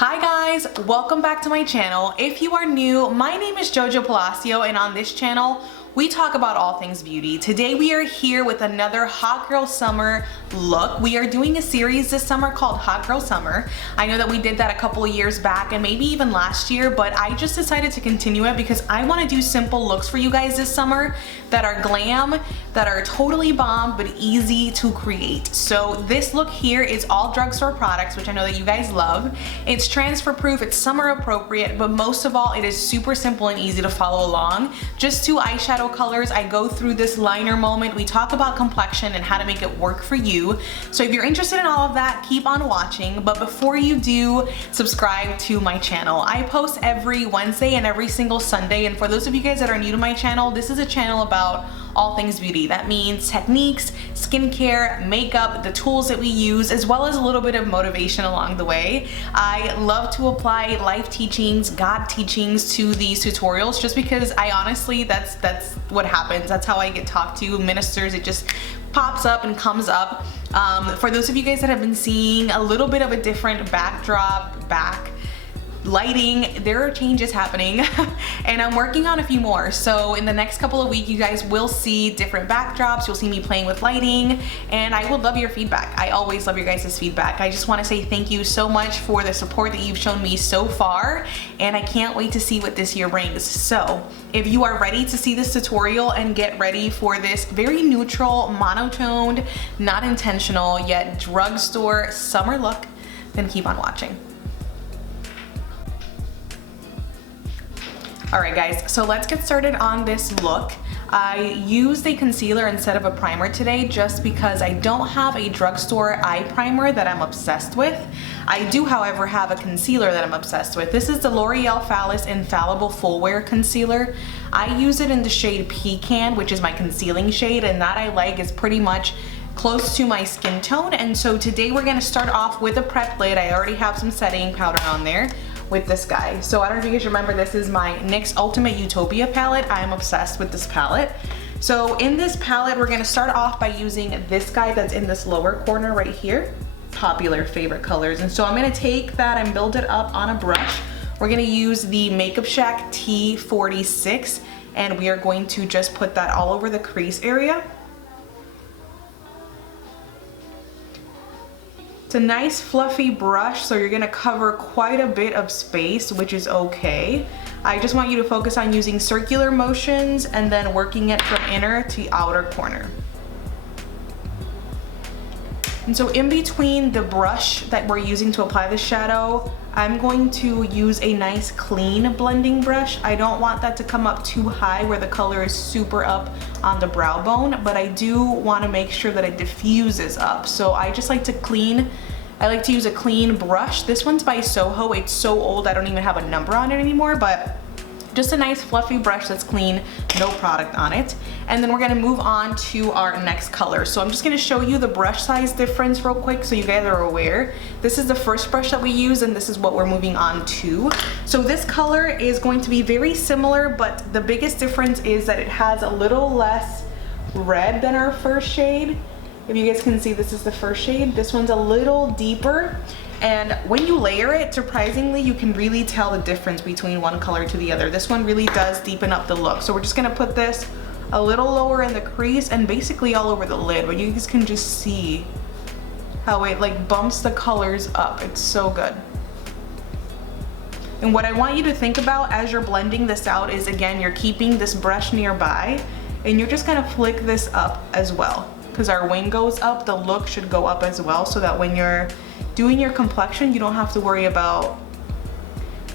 Hi guys, welcome back to my channel. If you are new, my name is JoJo Palacio, and on this channel we talk about all things beauty. Today we are here with another Hot Girl Summer look. We are doing a series this summer called Hot Girl Summer. I know that we did that a couple of years back and maybe even last year, but I just decided to continue it because I want to do simple looks for you guys this summer that are glam, that are totally bomb, but easy to create. So this look here is all drugstore products, which I know that you guys love. It's transfer proof, it's summer appropriate, but most of all, it is super simple and easy to follow along. Just two eyeshadow colors. I go through this liner moment. We talk about complexion and how to make it work for you. So if you're interested in all of that, keep on watching. But before you do, subscribe to my channel. I post every Wednesday and every single Sunday. And for those of you guys that are new to my channel, this is a channel about all things beauty. That means techniques, skincare, makeup, the tools that we use, as well as a little bit of motivation along the way. I love to apply life teachings, God teachings to these tutorials just because I honestly, that's what happens. That's how I get talked to. Ministers, it just pops up and comes up. For those of you guys that have been seeing a little bit of a different backdrop, lighting, there are changes happening and I'm working on a few more. So in the next couple of weeks, you guys will see different backdrops. You'll see me playing with lighting, and I would love your feedback. I always love your guys' feedback. I just want to say thank you so much for the support that you've shown me so far, and I can't wait to see what this year brings. So if you are ready to see this tutorial and get ready for this very neutral, monotoned, not intentional, yet drugstore summer look, then keep on watching. Alright guys, so let's get started on this look. I used a concealer instead of a primer today just because I don't have a drugstore eye primer that I'm obsessed with. I do, however, have a concealer that I'm obsessed with. This is the L'Oreal Infallible Full Wear Concealer. I use it in the shade Pecan, which is my concealing shade, and that I like is pretty much close to my skin tone. And so today we're going to start off with a prep lid. I already have some setting powder on there with this guy. So I don't know if you guys remember, this is my NYX Ultimate Utopia palette. I'm obsessed with this palette. So in this palette, we're gonna start off by using this guy that's in this lower corner right here. Popular favorite colors. And so I'm gonna take that and build it up on a brush. We're gonna use the Makeup Shack T46, and we are going to just put that all over the crease area. It's a nice fluffy brush, so you're gonna cover quite a bit of space, which is okay. I just want you to focus on using circular motions and then working it from inner to outer corner. And so in between the brush that we're using to apply the shadow, I'm going to use a nice clean blending brush. I don't want that to come up too high where the color is super up on the brow bone, but I do want to make sure that it diffuses up. So I just like to use a clean brush. This one's by Soho. It's so old I don't even have a number on it anymore, but just a nice fluffy brush that's clean, no product on it. And then we're gonna move on to our next color. So I'm just gonna show you the brush size difference real quick so you guys are aware. This is the first brush that we use, and this is what we're moving on to. So this color is going to be very similar, but the biggest difference is that it has a little less red than our first shade. If you guys can see, this is the first shade. This one's a little deeper. And when you layer it, surprisingly, you can really tell the difference between one color to the other. This one really does deepen up the look. So we're just gonna put this a little lower in the crease and basically all over the lid, but you guys can just see how it like bumps the colors up. It's so good. And what I want you to think about as you're blending this out is, again, you're keeping this brush nearby and you're just gonna flick this up as well. Because our wing goes up, the look should go up as well, so that when you're doing your complexion, you don't have to worry about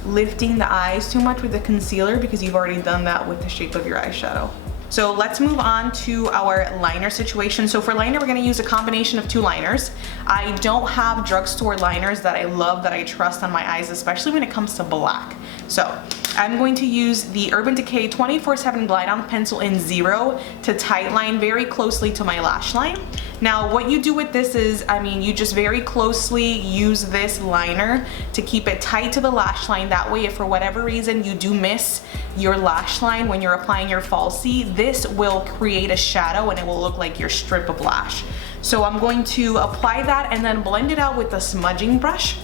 lifting the eyes too much with the concealer because you've already done that with the shape of your eyeshadow. So let's move on to our liner situation. So for liner, we're gonna use a combination of two liners. I don't have drugstore liners that I love, that I trust on my eyes, especially when it comes to black. So I'm going to use the Urban Decay 24/7 Glide On Pencil in 0 to tightline very closely to my lash line. Now what you do with this is, you just very closely use this liner to keep it tight to the lash line. That way, if for whatever reason you do miss your lash line when you're applying your falsie, this will create a shadow and it will look like your strip of lash. So I'm going to apply that and then blend it out with a smudging brush.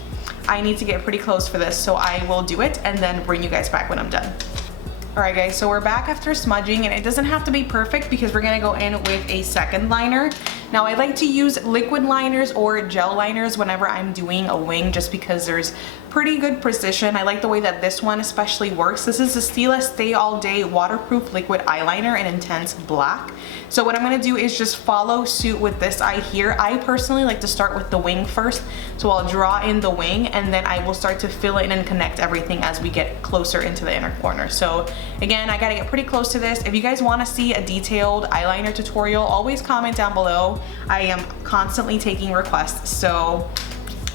I need to get pretty close for this, so I will do it and then bring you guys back when I'm done. Alright guys, so we're back after smudging, and it doesn't have to be perfect because we're gonna go in with a second liner. Now I like to use liquid liners or gel liners whenever I'm doing a wing, just because there's pretty good precision. I like the way that this one especially works. This is the Stela Stay All Day Waterproof Liquid Eyeliner in Intense Black. So what I'm gonna do is just follow suit with this eye here. I personally like to start with the wing first. So I'll draw in the wing, and then I will start to fill in and connect everything as we get closer into the inner corner. So again, I gotta get pretty close to this. If you guys wanna see a detailed eyeliner tutorial, always comment down below. I am constantly taking requests, so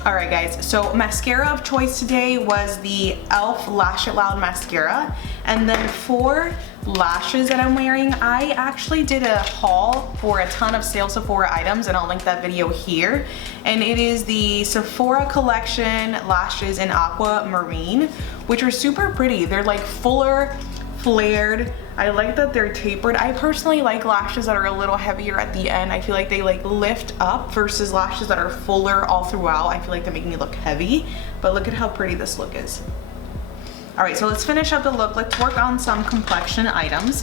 alright guys, so mascara of choice today was the e.l.f. Lash It Loud mascara. And then for lashes that I'm wearing, I actually did a haul for a ton of sale Sephora items, and I'll link that video here. And it is the Sephora Collection lashes in Aqua Marine, which are super pretty. They're like fuller, flared. I like that they're tapered. I personally like lashes that are a little heavier at the end. I feel like they like lift up versus lashes that are fuller all throughout. I feel like they make me look heavy, but look at how pretty this look is. All right, so let's finish up the look. Let's work on some complexion items.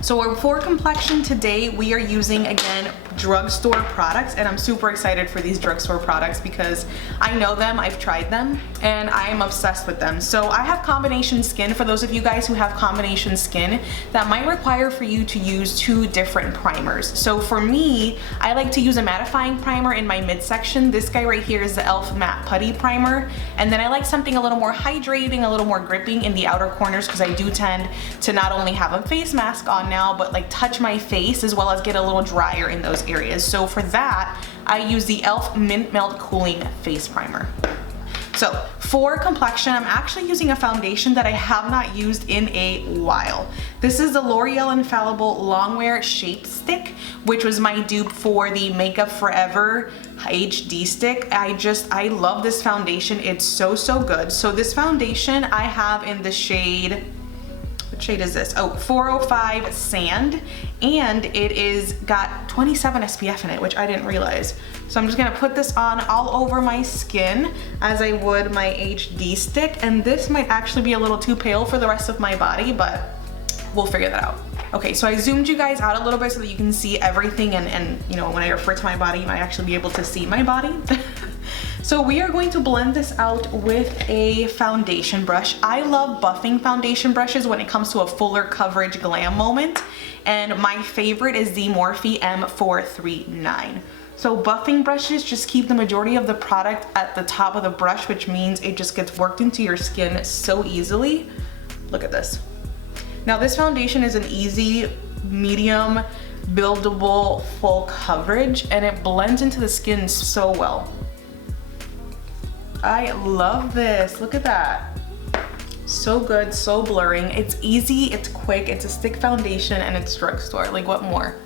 So for complexion today, we are using, again, drugstore products, and I'm super excited for these drugstore products because I know them, I've tried them, and I am obsessed with them. So I have combination skin. For those of you guys who have combination skin, that might require for you to use 2 different primers. So for me, I like to use a mattifying primer in my midsection. This guy right here is the e.l.f. Matte Putty Primer. And then I like something a little more hydrating, a little more gripping in the outer corners, because I do tend to not only have a face mask on now, but like touch my face as well as get a little drier in those areas. So for that, I use the e.l.f. Mint Melt Cooling Face Primer. So for complexion, I'm actually using a foundation that I have not used in a while. This is the L'Oreal Infallible Longwear Shape Stick, which was my dupe for the Makeup Forever HD stick. I love this foundation. It's so good. So this foundation I have in the shade, what shade is this? Oh, 405 Sand, and it is got 27 SPF in it, which I didn't realize. So I'm just gonna put this on all over my skin as I would my HD stick, and this might actually be a little too pale for the rest of my body, but we'll figure that out. Okay, so I zoomed you guys out a little bit so that you can see everything, and you know, when I refer to my body, you might actually be able to see my body. So we are going to blend this out with a foundation brush. I love buffing foundation brushes when it comes to a fuller coverage glam moment, and my favorite is the Morphe M439. So buffing brushes just keep the majority of the product at the top of the brush, which means it just gets worked into your skin so easily. Look at this. Now this foundation is an easy, medium, buildable, full coverage, and it blends into the skin so well. I love this. Look at that. So good, so blurring. It's easy, it's quick, it's a stick foundation, and it's drugstore. Like, what more?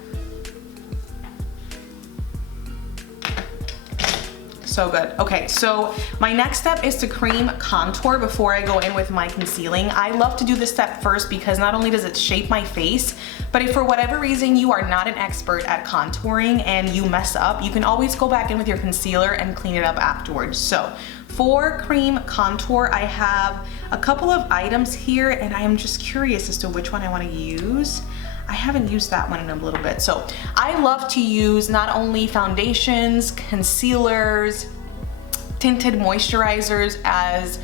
So good. Okay, so my next step is to cream contour before I go in with my concealing. I love to do this step first because not only does it shape my face, but if for whatever reason you are not an expert at contouring and you mess up, you can always go back in with your concealer and clean it up afterwards. So for cream contour, I have a couple of items here, and I am just curious as to which one I want to use. I haven't used that one in a little bit. So I love to use not only foundations, concealers, tinted moisturizers as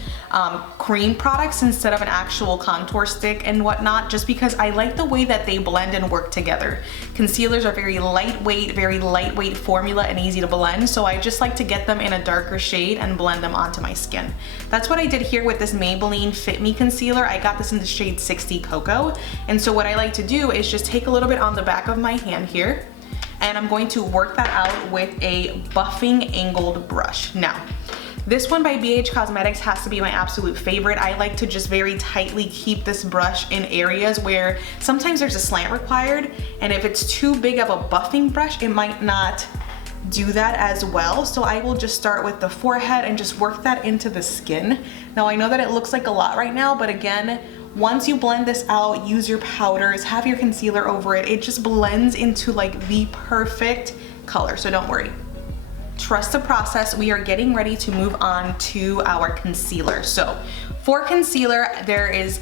cream products instead of an actual contour stick and whatnot, just because I like the way that they blend and work together. Concealers are very lightweight formula and easy to blend, so I just like to get them in a darker shade and blend them onto my skin. That's what I did here with this Maybelline Fit Me concealer. I got this in the shade 60 Cocoa, and so what I like to do is just take a little bit on the back of my hand here, and I'm going to work that out with a buffing angled brush. Now, this one by BH Cosmetics has to be my absolute favorite. I like to just very tightly keep this brush in areas where sometimes there's a slant required, and if it's too big of a buffing brush, it might not do that as well. So I will just start with the forehead and just work that into the skin. Now I know that it looks like a lot right now, but again, once you blend this out, use your powders, have your concealer over it, it just blends into like the perfect color, so don't worry. trust the process. We are getting ready to move on to our concealer. So for concealer, there is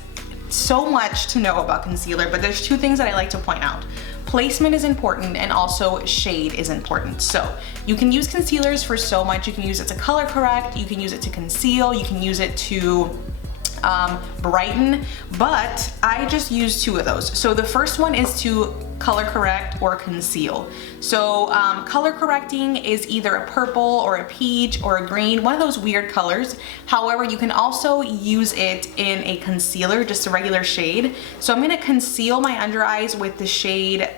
so much to know about concealer, but there's two things that I like to point out. Placement is important and also shade is important. So you can use concealers for so much. You can use it to color correct, you can use it to conceal, you can use it to brighten, but I just use two of those. So the first one is to color correct or conceal. So color correcting is either a purple or a peach or a green, one of those weird colors. However, you can also use it in a concealer, just a regular shade. So I'm gonna conceal my under eyes with the shade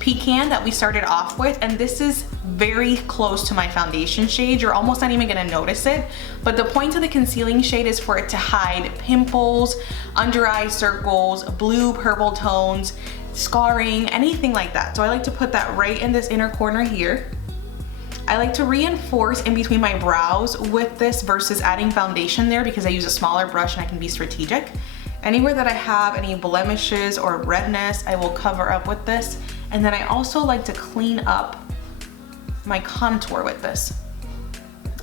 Pecan that we started off with, and this is very close to my foundation shade. You're almost not even gonna notice it, but the point of the concealing shade is for it to hide pimples, under eye circles, blue, purple tones, scarring, anything like that. So I like to put that right in this inner corner here. I like to reinforce in between my brows with this versus adding foundation there because I use a smaller brush and I can be strategic. Anywhere that I have any blemishes or redness, I will cover up with this. And then I also like to clean up my contour with this.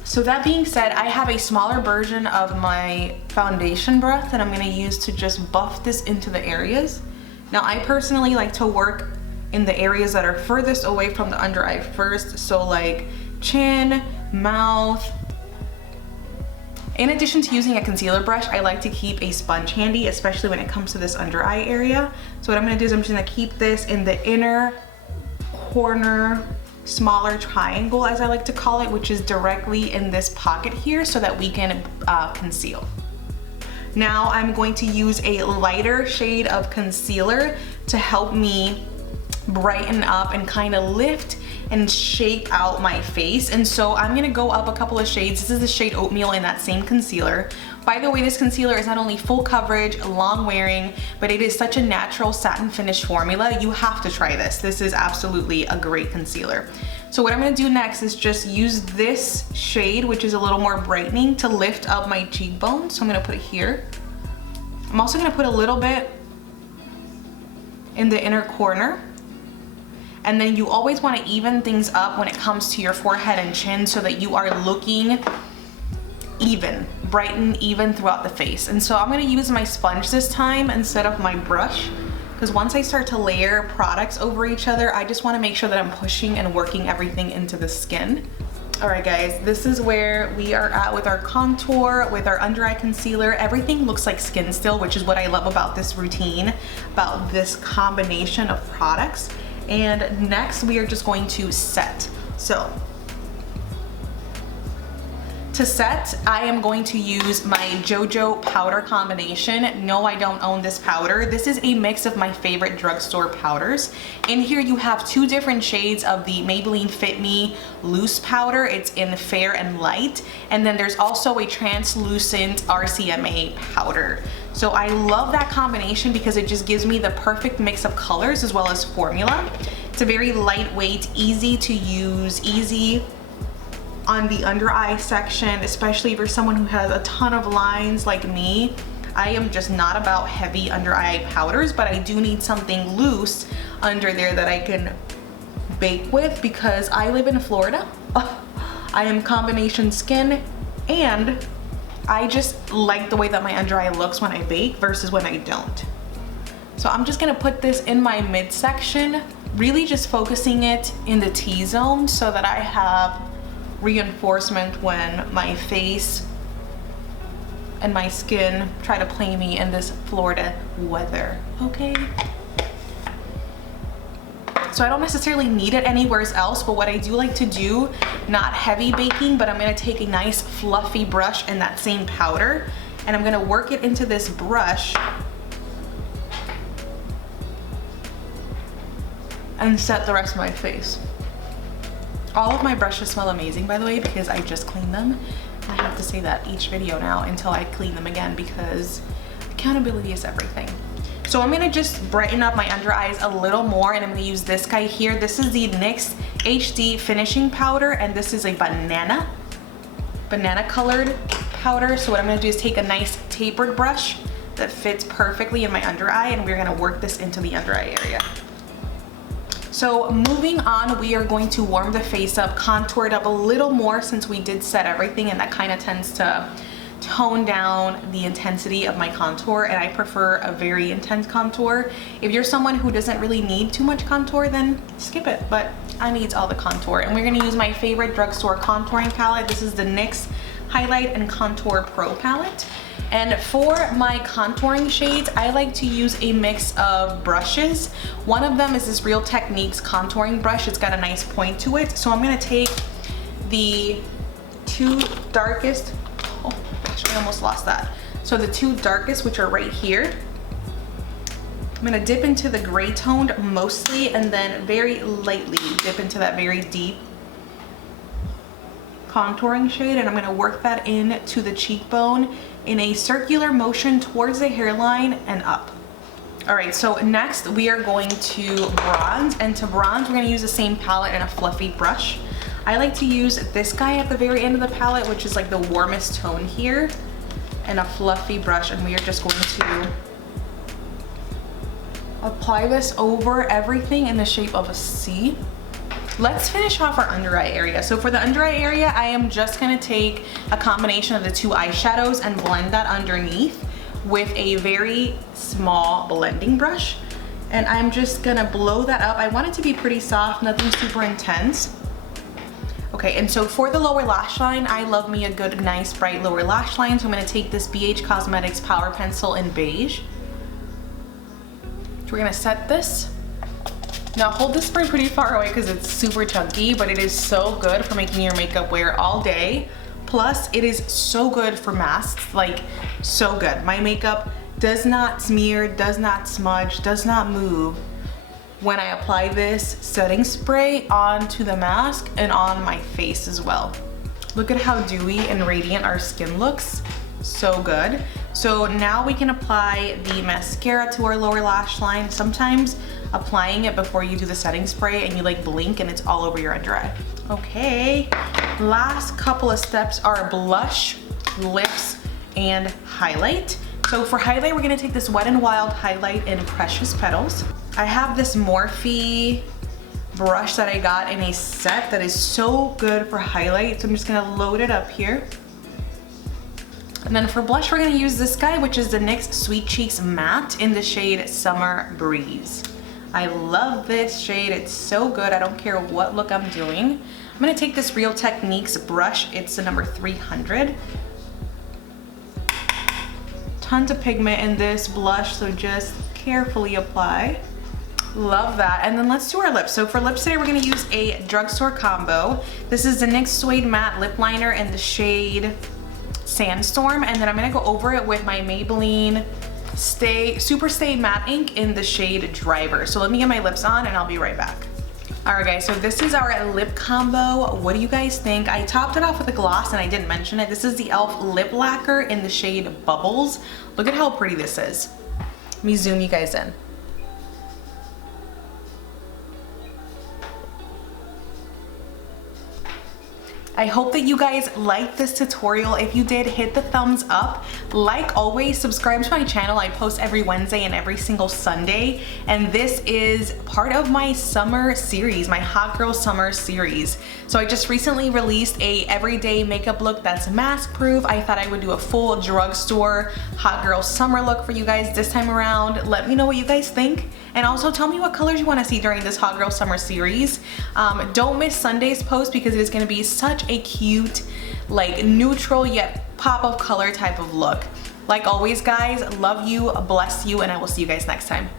So that being said, I have a smaller version of my foundation brush that I'm gonna use to just buff this into the areas. Now I personally like to work in the areas that are furthest away from the under eye first. So like chin, mouth. In addition to using a concealer brush, I like to keep a sponge handy, especially when it comes to this under eye area. So what I'm gonna do is I'm just gonna keep this in the inner corner, smaller triangle as I like to call it, which is directly in this pocket here so that we can conceal. Now I'm going to use a lighter shade of concealer to help me brighten up and kind of lift and shape out my face. And so I'm gonna go up a couple of shades. This is the shade Oatmeal in that same concealer. By the way, this concealer is not only full coverage, long wearing, but it is such a natural satin finish formula. You have to try this. This is absolutely a great concealer. So what I'm gonna do next is just use this shade, which is a little more brightening, to lift up my cheekbones. So I'm gonna put it here. I'm also gonna put a little bit in the inner corner. And then you always want to even things up when it comes to your forehead and chin so that you are looking even, bright and even throughout the face. And so I'm going to use my sponge this time instead of my brush, because once I start to layer products over each other, I just want to make sure that I'm pushing and working everything into the skin. Alright guys, this is where we are at with our contour, with our under eye concealer. Everything looks like skin still, which is what I love about this routine, about this combination of products. And next we are just going to set. So to set, I am going to use my JoJos Powder combination. No, I don't own this powder. This is a mix of my favorite drugstore powders. In here you have two different shades of the Maybelline Fit Me loose powder. It's in fair and light. And then there's also a translucent RCMA powder. So I love that combination because it just gives me the perfect mix of colors as well as formula. It's a very lightweight, easy to use, easy on the under eye section, especially if you're someone who has a ton of lines like me. I am just not about heavy under eye powders, but I do need something loose under there that I can bake with because I live in Florida. I am combination skin and I just like the way that my under eye looks when I bake versus when I don't. So I'm just gonna put this in my midsection, really just focusing it in the T-zone so that I have reinforcement when my face and my skin try to play me in this Florida weather, okay? So I don't necessarily need it anywhere else, but what I do like to do, not heavy baking, but I'm gonna take a nice fluffy brush and that same powder, and I'm gonna work it into this brush and set the rest of my face. All of my brushes smell amazing, by the way, because I just cleaned them. I have to say that each video now until I clean them again because accountability is everything. So I'm gonna just brighten up my under eyes a little more, and I'm gonna use this guy here. This is the NYX HD finishing powder, and this is a banana colored powder. So what I'm gonna do is take a nice tapered brush that fits perfectly in my under eye, and we're gonna work this into the under eye area. So moving on, we are going to warm the face up, contour it up a little more since we did set everything, and that kind of tends to tone down the intensity of my contour, and I prefer a very intense contour. If you're someone who doesn't really need too much contour, then skip it, but I need all the contour. And we're gonna use my favorite drugstore contouring palette. This is the NYX Highlight and Contour Pro palette. And for my contouring shades, I like to use a mix of brushes. One of them is this Real Techniques contouring brush. It's got a nice point to it. So I'm gonna take the two darkest, oh gosh, I almost lost that. So the two darkest, which are right here. I'm gonna dip into the gray toned mostly, and then very lightly dip into that very deep contouring shade, and I'm gonna work that in to the cheekbone in a circular motion towards the hairline and up. All right, so next we are going to bronze, and to bronze we're gonna use the same palette and a fluffy brush. I like to use this guy at the very end of the palette, which is like the warmest tone here, and a fluffy brush, and we are just going to apply this over everything in the shape of a C. Let's finish off our under eye area. So for the under eye area, I am just gonna take a combination of the two eyeshadows and blend that underneath with a very small blending brush. And I'm just gonna blow that up. I want it to be pretty soft, nothing super intense. Okay, and so for the lower lash line, I love me a good, nice, bright lower lash line. So I'm gonna take this BH Cosmetics Power Pencil in beige. So we're gonna set this. Now hold this spray pretty far away because it's super chunky, but it is so good for making your makeup wear all day. Plus, it is so good for masks, like so good. My makeup does not smear, does not smudge, does not move when I apply this setting spray onto the mask and on my face as well. Look at how dewy and radiant our skin looks. So good. So now we can apply the mascara to our lower lash line. Sometimes applying it before you do the setting spray and you like blink and it's all over your under eye. Okay, last couple of steps are blush, lips, and highlight. So for highlight, we're gonna take this Wet n Wild highlight in Precious Petals. I have this Morphe brush that I got in a set that is so good for highlight. So I'm just gonna load it up here. And then for blush, we're gonna use this guy, which is the NYX Sweet Cheeks Matte in the shade Summer Breeze. I love this shade, it's so good. I don't care what look I'm doing. I'm gonna take this Real Techniques brush, it's the number 300. Tons of pigment in this blush, so just carefully apply. Love that. And then let's do our lips. So for lips today, we're gonna use a drugstore combo. This is the NYX Suede Matte Lip Liner in the shade Sandstorm, and then I'm gonna go over it with my Maybelline Super Stay Matte Ink in the shade Driver. So let me get my lips on and I'll be right back. Alright guys, so this is our lip combo. What do you guys think? I topped it off with a gloss and I didn't mention it. This is the e.l.f. Lip Lacquer in the shade Bubbles. Look at how pretty this is. Let me zoom you guys in. I hope that you guys liked this tutorial. If you did, hit the thumbs up. Like always, subscribe to my channel. I post every Wednesday and every single Sunday. And this is part of my summer series, my Hot Girl Summer series. So I just recently released a everyday makeup look that's mask proof. I thought I would do a full drugstore Hot Girl Summer look for you guys this time around. Let me know what you guys think. And also tell me what colors you want to see during this Hot Girl Summer series. Don't miss Sunday's post because it is going to be such a cute, like neutral yet pop of color type of look. Like always guys, love you, bless you, and I will see you guys next time.